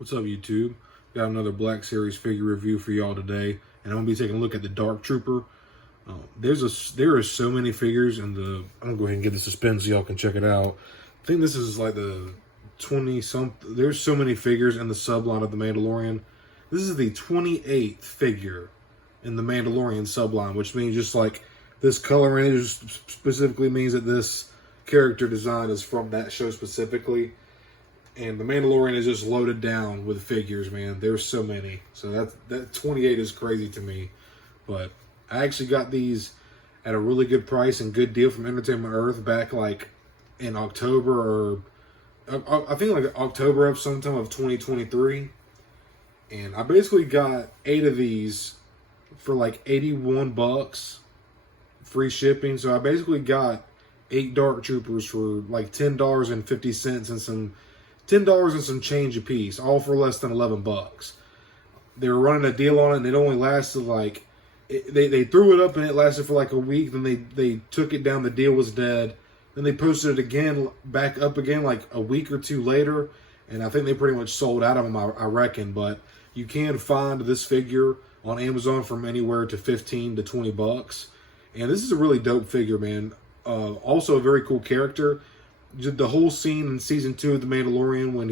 What's up, YouTube? Got another Black Series figure review for y'all today, and I'm gonna be taking a look at the Dark Trooper. There are so many figures in the. I'm gonna go ahead and get the suspense so y'all can check it out. I think this is like the 20 something. There's so many figures in the subline of the Mandalorian. This is the 28th figure in the Mandalorian subline, which means just like this coloring just specifically means that this character design is from that show specifically. And the Mandalorian is just loaded down with figures, man. There's so many. So that 28 is crazy to me. But I actually got these at a really good price and good deal from Entertainment Earth back like in October or I think like October of sometime of 2023. And I basically got 8 of these for like 81 bucks, free shipping. So I basically got 8 Dark Troopers for like $10.50 and some $10 and some change a piece, all for less than 11 bucks. They were running a deal on it, and it only lasted like they threw it up and it lasted for like a week. Then they took it down. The deal was dead. Then they posted it again, back up again, like a week or two later, and I think they pretty much sold out of them. I reckon, but you can find this figure on Amazon from anywhere to 15 to 20 bucks, and this is a really dope figure, man. Also a very cool character. The whole scene in season 2 of The Mandalorian when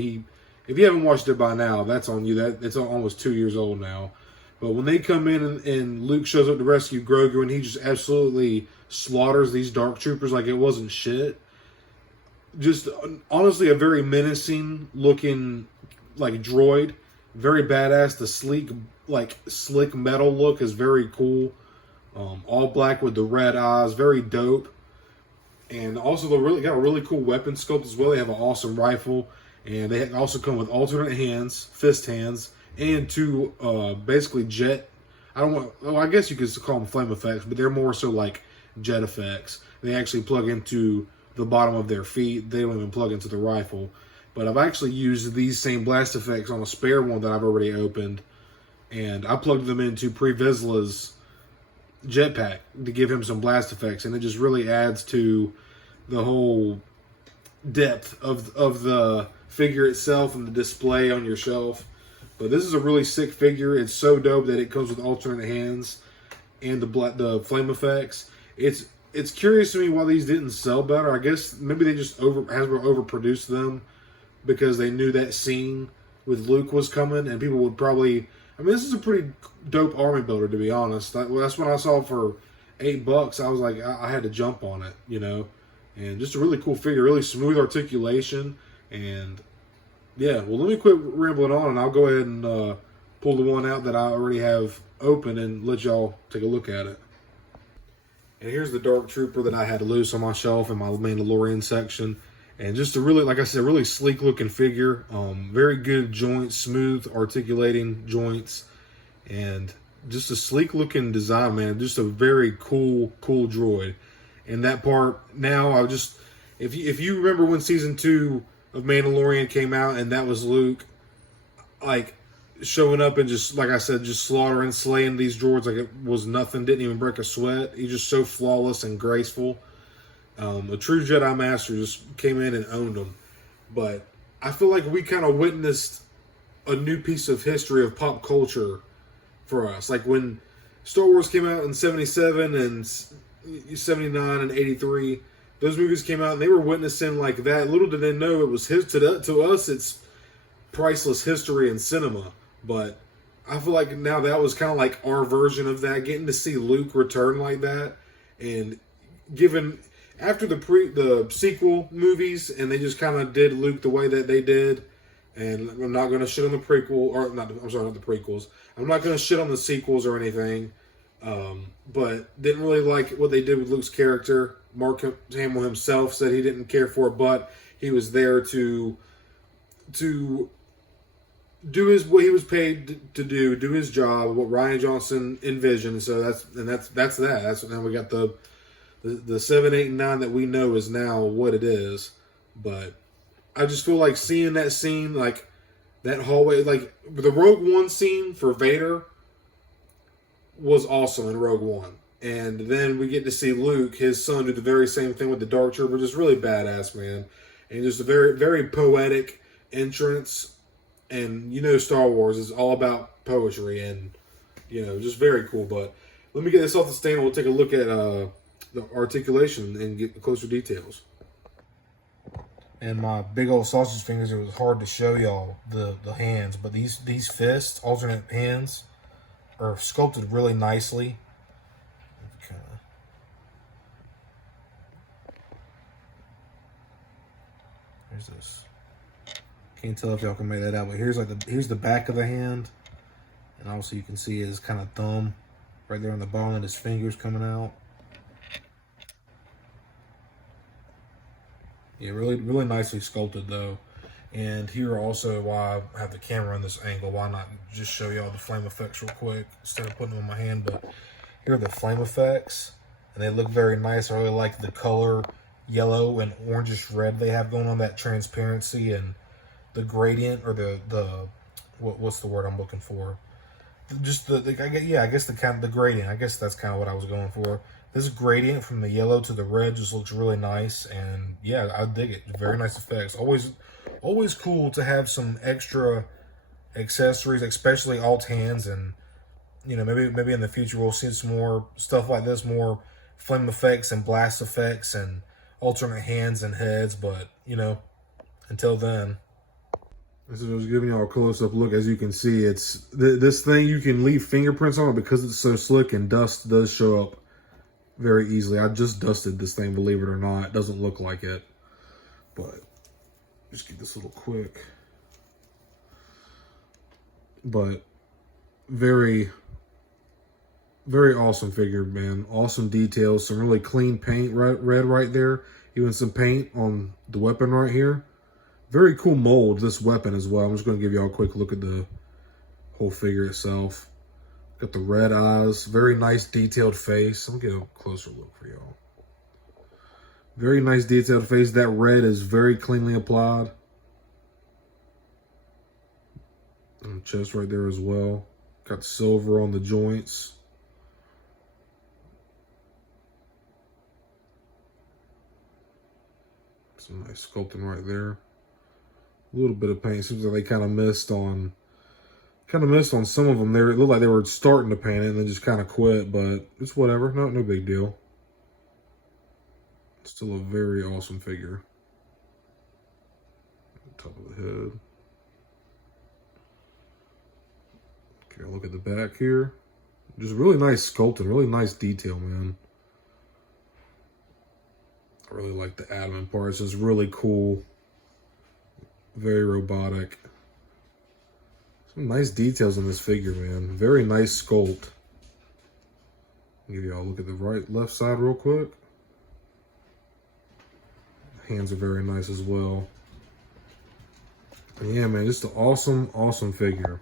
if you haven't watched it by now, that's on you. That it's almost 2 years old now. But when they come in and Luke shows up to rescue Grogu and he just absolutely slaughters these Dark Troopers like it wasn't shit. Just honestly a very menacing looking like droid. Very badass. The slick metal look is very cool. All black with the red eyes. Very dope. And also, they got a really cool weapon sculpt as well. They have an awesome rifle, and they also come with alternate hands, fist hands, and 2 basically jet. I guess you could call them flame effects, but they're more so like jet effects. They actually plug into the bottom of their feet. They don't even plug into the rifle. But I've actually used these same blast effects on a spare one that I've already opened, and I plugged them into Pre Vizsla's jetpack to give him some blast effects, and it just really adds to the whole depth of the figure itself and the display on your shelf. But this is a really sick figure. It's so dope that it comes with alternate hands and the flame effects. It's curious to me why these didn't sell better. I guess maybe they just Hasbro overproduced them because they knew that scene with Luke was coming and people would probably. I mean, this is a pretty dope army builder, to be honest. That's when I saw it for $8. I was like, I had to jump on it, you know. And just a really cool figure, really smooth articulation. And, yeah, well, let me quit rambling on, and I'll go ahead and pull the one out that I already have open and let y'all take a look at it. And here's the Dark Trooper that I had loose on my shelf in my Mandalorian section. And just a really, like I said, really sleek looking figure. Very good joints, smooth articulating joints, and just a sleek looking design, man. Just a very cool droid. And that part now, if you remember when season 2 of Mandalorian came out and that was Luke, like showing up and just like I said, just slaughtering, slaying these droids like it was nothing, didn't even break a sweat. He's just so flawless and graceful. A true Jedi Master just came in and owned them. But I feel like we kind of witnessed a new piece of history of pop culture for us. Like when Star Wars came out in 77 and 79 and 83, those movies came out and they were witnessing like that. Little did they know it was to us, it's priceless history in cinema. But I feel like now that was kind of like our version of that, getting to see Luke return like that and given... After the sequel movies, and they just kind of did Luke the way that they did, and I'm not going to shit on the prequel, or not, I'm sorry, not the prequels. I'm not going to shit on the sequels or anything, but didn't really like what they did with Luke's character. Mark Hamill himself said he didn't care for it, but he was there to do what he was paid to do his job, what Rian Johnson envisioned. So that's that. That's now we got the 7, 8, and 9 that we know is now what it is. But I just feel like seeing that scene, like that hallway, like the Rogue One scene for Vader was awesome in Rogue One. And then we get to see Luke, his son, do the very same thing with the Dark Trooper. Just really badass, man. And just a very, very poetic entrance And you know Star Wars is all about poetry and, you know, just very cool. But let me get this off the stand. We'll take a look at the articulation and get closer details. And my big old sausage fingers, it was hard to show y'all the hands. But these fists, alternate hands, are sculpted really nicely. Okay. There's this. Can't tell if y'all can make that out, but here's the back of the hand, and also you can see his kind of thumb right there on the bottom and his fingers coming out. Yeah, really nicely sculpted though. And here also, why I have the camera on this angle, why not just show y'all the flame effects real quick instead of putting them on my hand. But here are the flame effects, and they look very nice. I really like the color yellow and orangish red they have going on, that transparency and the gradient, or what's the word I'm looking for? Just I guess the gradient. I guess that's kind of what I was going for. This gradient from the yellow to the red just looks really nice, and yeah, I dig it. Very nice effects. Always cool to have some extra accessories, especially alt hands, and you know, maybe in the future we'll see some more stuff like this, more flame effects and blast effects and alternate hands and heads. But you know, until then. This is just giving y'all a close-up look. As you can see, it's this thing, you can leave fingerprints on it because it's so slick, and dust does show up very easily. I just dusted this thing, believe it or not. It doesn't look like it, but just get this a little quick. But very awesome figure, man. Awesome details. Some really clean paint, red right there. Even some paint on the weapon right here. Very cool mold, this weapon as well. I'm just going to give y'all a quick look at the whole figure itself. Got the red eyes. Very nice detailed face. Let me get a closer look for y'all. Very nice detailed face. That red is very cleanly applied. And chest right there as well. Got silver on the joints. Some nice sculpting right there. A little bit of paint. Seems like they kind of missed on some of them there. It looked like they were starting to paint it and then just kind of quit, but it's whatever. No big deal. Still a very awesome figure. Top of the head. Okay, look at the back here. Just really nice sculpting, really nice detail, man. I really like the adamant parts. It's really cool. Very robotic. Some nice details on this figure, man. Very nice sculpt. I'll give y'all a look at the left side real quick. Hands are very nice as well. And yeah, man, just an awesome figure.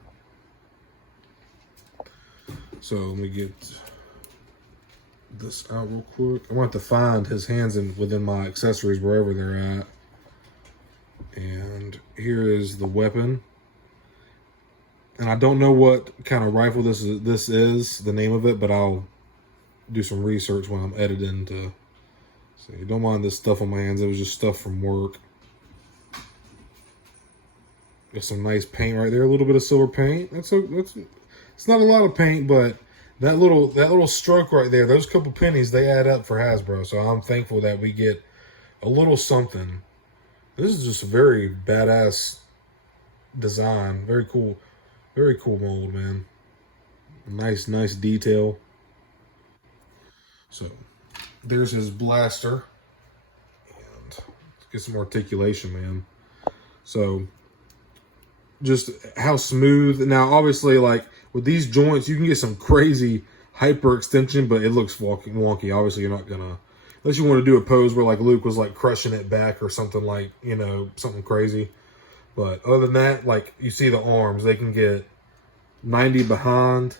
So let me get this out real quick. I want to find his hands within my accessories, wherever they're at. And here is the weapon. And I don't know what kind of rifle this is, the name of it, but I'll do some research when I'm editing to see. Don't mind this stuff on my hands. It was just stuff from work. Got some nice paint right there. A little bit of silver paint. It's not a lot of paint, but that little stroke right there, those couple pennies, they add up for Hasbro. So I'm thankful that we get a little something. This is just a very badass design. Very cool mold, man. Nice detail. So there's his blaster. And let's get some articulation, man. So just how smooth. Now, obviously, like with these joints, you can get some crazy hyper extension, but it looks wonky. Obviously, you're not gonna, unless you want to do a pose where like Luke was like crushing it back or something, like, you know, something crazy. But other than that, like you see the arms, they can get 90 behind,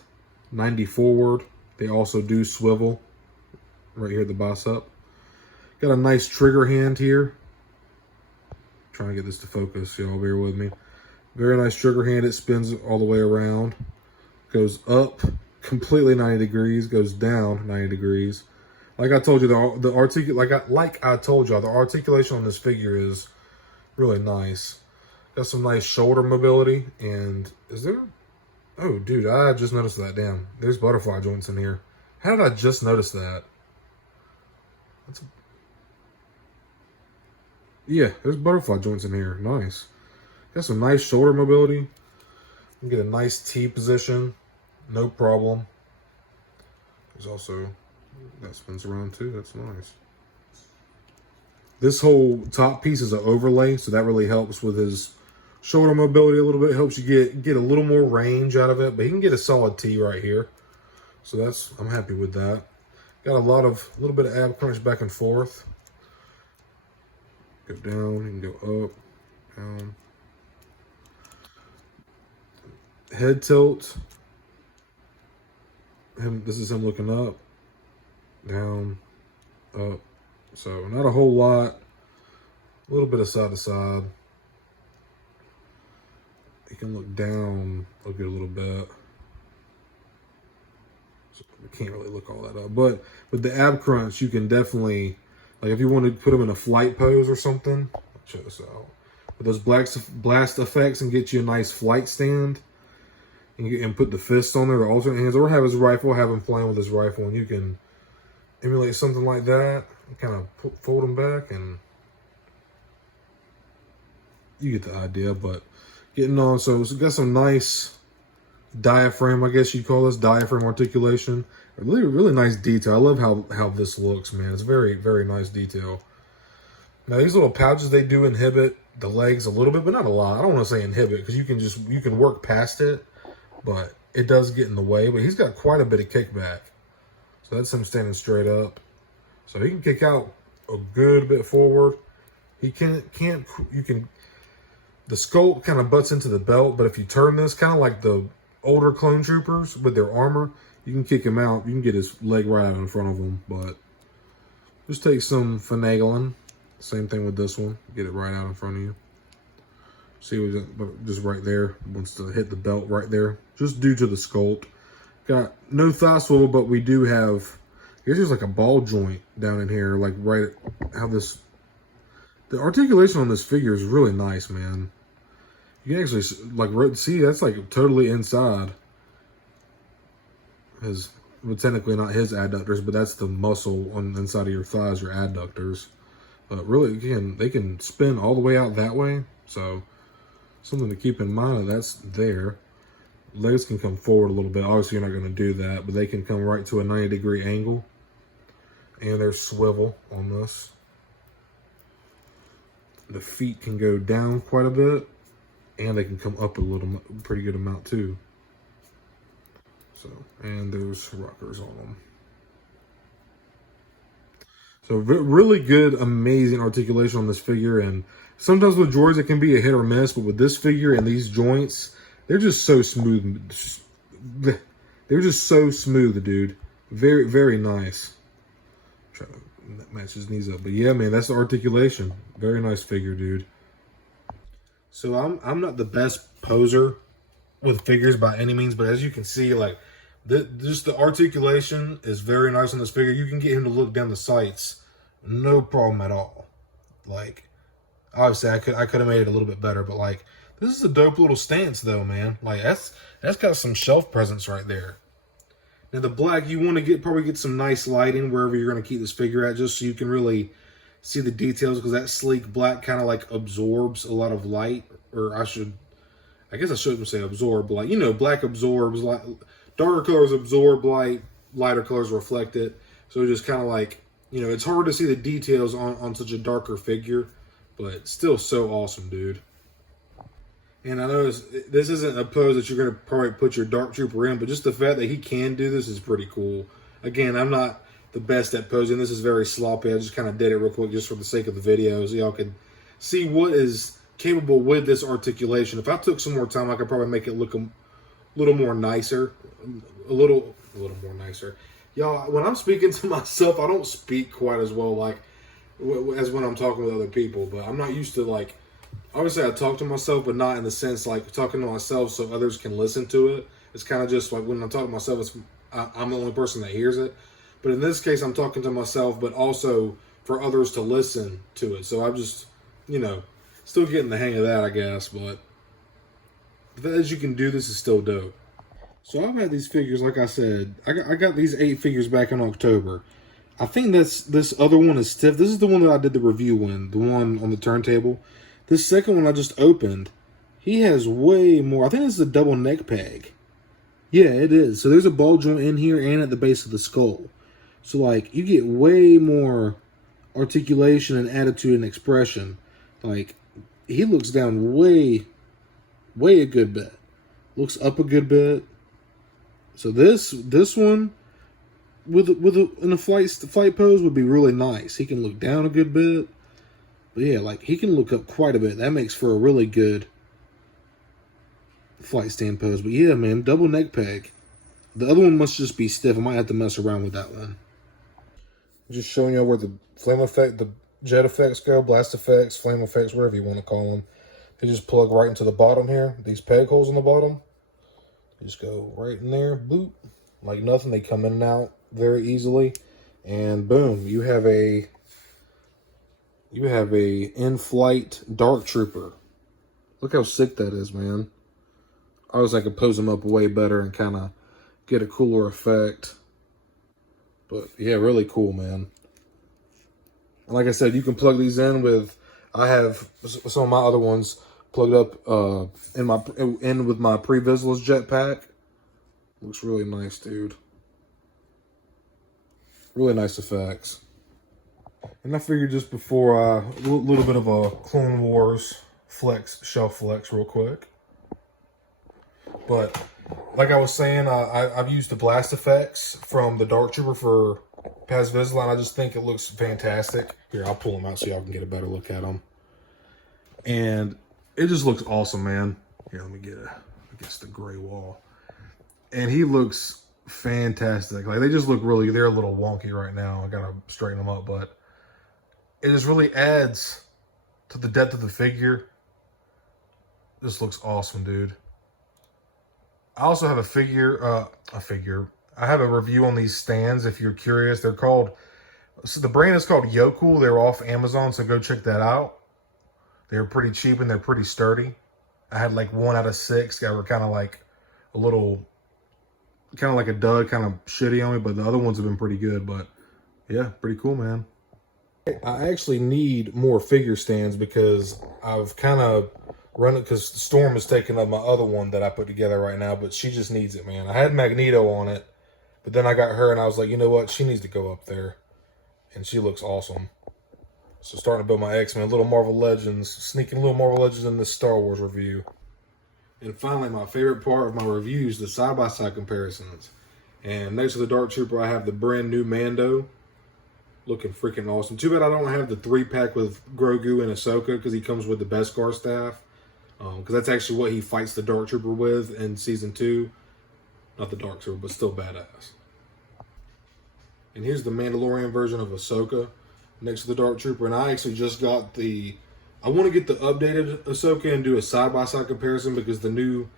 90 forward. They also do swivel right here at the bicep. Got a nice trigger hand here. Trying to get this to focus, y'all bear with me. Very nice trigger hand. It spins all the way around. Goes up completely 90 degrees. Goes down 90 degrees. Like I told you, the articulation on this figure is really nice. Got some nice shoulder mobility. And is there... Oh, dude, I just noticed that. Damn, there's butterfly joints in here. How did I just notice that? Yeah, there's butterfly joints in here. Nice. Got some nice shoulder mobility. You can get a nice T position. No problem. There's also... That spins around too. That's nice. This whole top piece is an overlay, so that really helps with his shoulder mobility a little bit. Helps you get a little more range out of it, but he can get a solid T right here. So I'm happy with that. Got a little bit of ab crunch back and forth. Go down, you can go up, down. Head tilt. This is him looking up, down, up. So not a whole lot. A little bit of side to side. He can look down, look at a little bit. So we can't really look all that up. But with the ab crunch, you can definitely, like if you want to put him in a flight pose or something, check this out. With those blast effects and get you a nice flight stand. And put the fists on there, the alternate hands, or have his rifle, have him playing with his rifle, and you can emulate something like that. Kind of fold them back, and you get the idea. But getting on, so it's got some nice diaphragm, I guess you'd call this, diaphragm articulation. Really, really nice detail. I love how this looks, man. It's very, very nice detail. Now these little pouches, they do inhibit the legs a little bit, but not a lot. I don't want to say inhibit because you can work past it. But it does get in the way. But he's got quite a bit of kickback. So that's him standing straight up. So he can kick out a good bit forward. He the scope kind of butts into the belt. But if you turn this, kind of like the older clone troopers with their armor, you can kick him out. You can get his leg right out in front of him. But just take some finagling. Same thing with this one. Get it right out in front of you. See, just right there. Wants to hit the belt right there. Just due to the sculpt. Got no thigh swivel, but we do have... Here's just like a ball joint down in here. Like right... How this... The articulation on this figure is really nice, man. You can actually... Like, see, that's like totally inside. Well, technically not his adductors, but that's the muscle on the inside of your thighs, your adductors. But really, again, they can spin all the way out that way. So... Something to keep in mind, that's there. Legs can come forward a little bit. Obviously, you're not going to do that, but they can come right to a 90-degree angle. And there's swivel on this. The feet can go down quite a bit, and they can come up a little, pretty good amount too. So, and there's rockers on them. So really good, amazing articulation on this figure. And sometimes with droids, it can be a hit or miss. But with this figure and these joints, they're just so smooth. They're just so smooth, dude. Very, very nice. Try to match his knees up. But yeah, man, that's the articulation. Very nice figure, dude. So I'm not the best poser with figures by any means. But as you can see, like, just the articulation is very nice on this figure. You can get him to look down the sights, no problem at all. Like, obviously, I could have made it a little bit better, but like, this is a dope little stance, though, man. Like, that's got some shelf presence right there. Now the black, you want to probably get some nice lighting wherever you're going to keep this figure at, just so you can really see the details, because that sleek black kind of like absorbs a lot of light, or I guess I shouldn't say absorb, but like, you know, black absorbs light. Darker colors absorb light, lighter colors reflect it. So just kind of like, you know, it's hard to see the details on such a darker figure, but still so awesome, dude. And I know this isn't a pose that you're going to probably put your Dark Trooper in, but just the fact that he can do this is pretty cool. Again, I'm not the best at posing. This is very sloppy. I just kind of did it real quick just for the sake of the video, so y'all can see what is capable with this articulation. If I took some more time, I could probably make it look a little more nicer. A little more nicer. Y'all, when I'm speaking to myself, I don't speak quite as well like as when I'm talking with other people. But I'm not used to, like, obviously I talk to myself, but not in the sense like talking to myself so others can listen to it. It's kind of just like when I'm talking to myself, I'm the only person that hears it. But in this case, I'm talking to myself, but also for others to listen to it. So I'm just, you know, Still getting the hang of that, I guess, but as you can do, this is still dope. So I've had these figures, like I said, I got these 8 figures back in October. I think this other one is stiff. This is the one that I did the review in, the one on the turntable. This second one I just opened, he has way more. I think this is a double neck peg. Yeah, it is. So there's a ball joint in here and at the base of the skull. So, like, you get way more articulation and attitude and expression. Like, he looks down way a good bit. Looks up a good bit. So this one in a flight pose would be really nice. He can look down a good bit. But yeah, like, he can look up quite a bit. That makes for a really good flight stand pose. But yeah, man, double neck peg. The other one must just be stiff. I might have to mess around with that one. Just showing you where the flame effect, the jet effects go, blast effects, flame effects, whatever you want to call them. They just plug right into the bottom here. These peg holes on the bottom. They just go right in there, boop, like nothing. They come in and out very easily, and boom, you have a in-flight Dark Trooper. Look how sick that is, man. I was like, I could pose them up way better and kind of get a cooler effect. But yeah, really cool, man. And like I said, you can plug these in with. I have some of my other ones plugged up in with my Pre-Vizsla jetpack. Looks really nice, dude. Really nice effects. And I figured just before a little bit of a Clone Wars shelf flex real quick. But like I was saying, I've used the blast effects from the Dark Trooper for Paz Vizsla, and I just think it looks fantastic. Here, I'll pull them out so y'all can get a better look at them. And it just looks awesome, man. Here, let me get against the gray wall. And he looks fantastic. Like, they just look really, they're a little wonky right now. I gotta straighten them up, but it just really adds to the depth of the figure. This looks awesome, dude. I also have I have a review on these stands if you're curious. They're called, so the brand is called Yoku. They're off Amazon, so go check that out. They're pretty cheap and they're pretty sturdy. I had like 1 out of 6 that were kind of like a little, kind of like a dud, kind of shitty on me, but the other ones have been pretty good. But yeah, pretty cool, man. I actually need more figure stands because I've kind of run it, because Storm is taking up my other one that I put together right now, but she just needs it, man. I had Magneto on it, but then I got her and I was like, you know what? She needs to go up there. And she looks awesome. So starting to build my X-Men, a little Marvel Legends, sneaking a little Marvel Legends in this Star Wars review. And finally, my favorite part of my reviews, the side-by-side comparisons. And next to the Dark Trooper, I have the brand new Mando. Looking freaking awesome. Too bad I don't have the 3-pack with Grogu and Ahsoka, because he comes with the Beskar staff. Because that's actually what he fights the Dark Trooper with in Season 2. Not the Dark Trooper, but still badass. And here's the Mandalorian version of Ahsoka next to the Dark Trooper. And I actually just got I want to get the updated Ahsoka and do a side-by-side comparison, because the new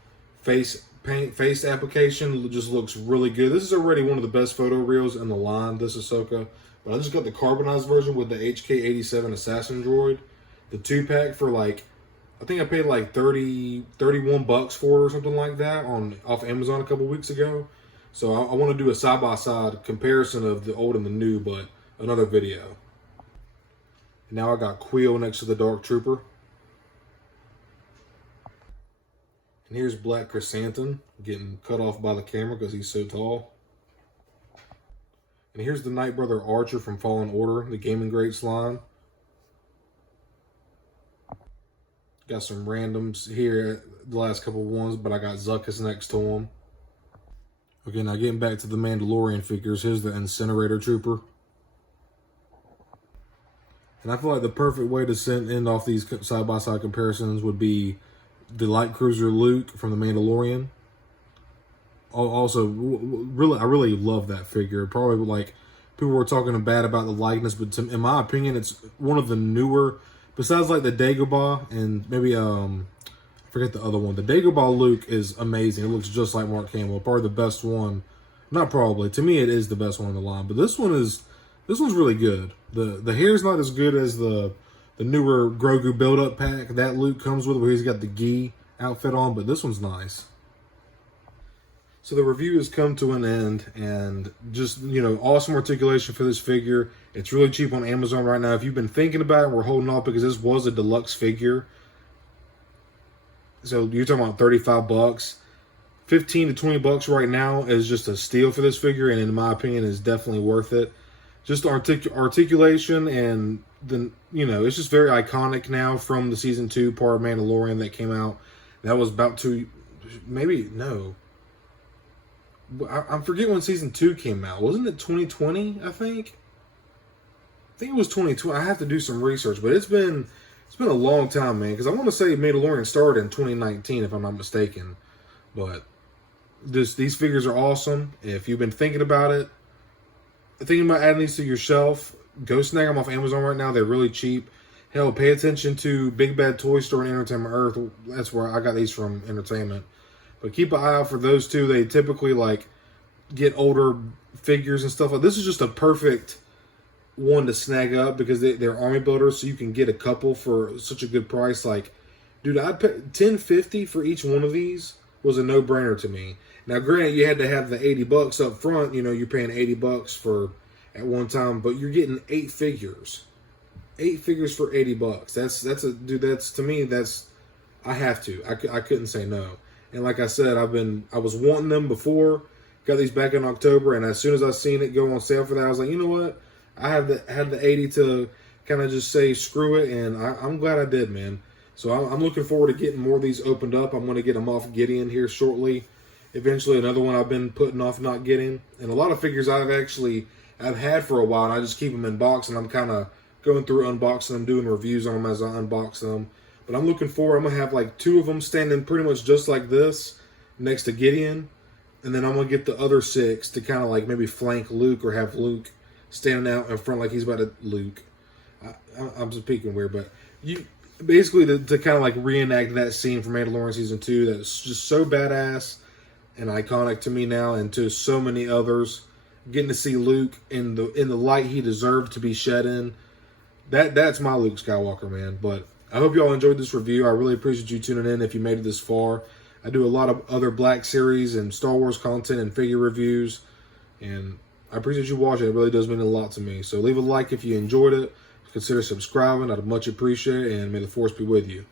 face application just looks really good. This is already one of the best photo reels in the line, this Ahsoka. But I just got the carbonized version with the HK-87 Assassin Droid. The 2-pack for like, I think I paid like $31 for it or something like that off Amazon a couple weeks ago. So I want to do a side-by-side comparison of the old and the new, but another video. And now I got Quill next to the Dark Trooper. And here's Black Chrysanthemum getting cut off by the camera because he's so tall. And here's the Night Brother Archer from Fallen Order, the Gaming Greats line. Got some randoms here, the last couple ones, but I got Zuckuss next to him. Okay, now getting back to the Mandalorian figures, here's the Incinerator Trooper. And I feel like the perfect way to end off these side-by-side comparisons would be the Light Cruiser Luke from the Mandalorian. Also, I really love that figure. Probably like, people were talking bad about the likeness, but in my opinion, it's one of the newer, besides like the Dagobah and maybe, I forget the other one. The Dagobah Luke is amazing. It looks just like Mark Hamill. Probably the best one. Not probably. To me, it is the best one in the line. But this one's really good. The hair's not as good as the the newer Grogu build-up pack that Luke comes with, where he's got the gi outfit on, but this one's nice. So the review has come to an end, and just, awesome articulation for this figure. It's really cheap on Amazon right now. If you've been thinking about it, we're holding off because this was a deluxe figure. So you're talking about 35 bucks. 15 to 20 bucks right now is just a steal for this figure, and in my opinion is definitely worth it. Just articulation, and then it's just very iconic now from the season 2 part of Mandalorian that came out. That was about to, maybe, no. I forget when season 2 came out. Wasn't it 2020, I think? I think it was 2020. I have to do some research, but it's been a long time, man, because I want to say Mandalorian started in 2019, if I'm not mistaken. But these figures are awesome. If you've been thinking about it, thinking about adding these to your shelf, go snag them off Amazon right now. They're really cheap. Hell, pay attention to Big Bad Toy Store and Entertainment Earth. That's where I got these from, Entertainment. But keep an eye out for those two. They typically get older figures and stuff. This is just a perfect one to snag up because they're army builders, so you can get a couple for such a good price. Dude, I'd pay $10.50 for each one of these. Was a no-brainer to me. Now, granted, you had to have the 80 bucks up front. You're paying 80 bucks for at one time, but you're getting 8 figures. 8 figures for 80 bucks. That's to me, I have to. I couldn't say no. And like I said, I was wanting them before. Got these back in October, and as soon as I seen it go on sale for that, I was like, you know what? I had the 80 to kind of just say screw it, and I'm glad I did, man. So I'm looking forward to getting more of these opened up. I'm going to get them off Gideon here shortly. Eventually, another one I've been putting off not getting. And a lot of figures I've had for a while, and I just keep them in box, and I'm kind of going through unboxing them, doing reviews on them as I unbox them. But I'm looking forward. I'm going to have 2 of them standing pretty much just like this next to Gideon. And then I'm going to get the other 6 to kind of maybe flank Luke, or have Luke standing out in front like he's about to Luke. I'm speaking weird, but basically to kind of reenact that scene from Mandalorian Season 2 that's just so badass and iconic to me now, and to so many others. Getting to see Luke in the light he deserved to be shed in. That's my Luke Skywalker, man. But I hope y'all enjoyed this review. I really appreciate you tuning in if you made it this far. I do a lot of other Black Series and Star Wars content and figure reviews, and I appreciate you watching. It really does mean a lot to me. So leave a like if you enjoyed it. Consider subscribing. I'd much appreciate it, and may the Force be with you.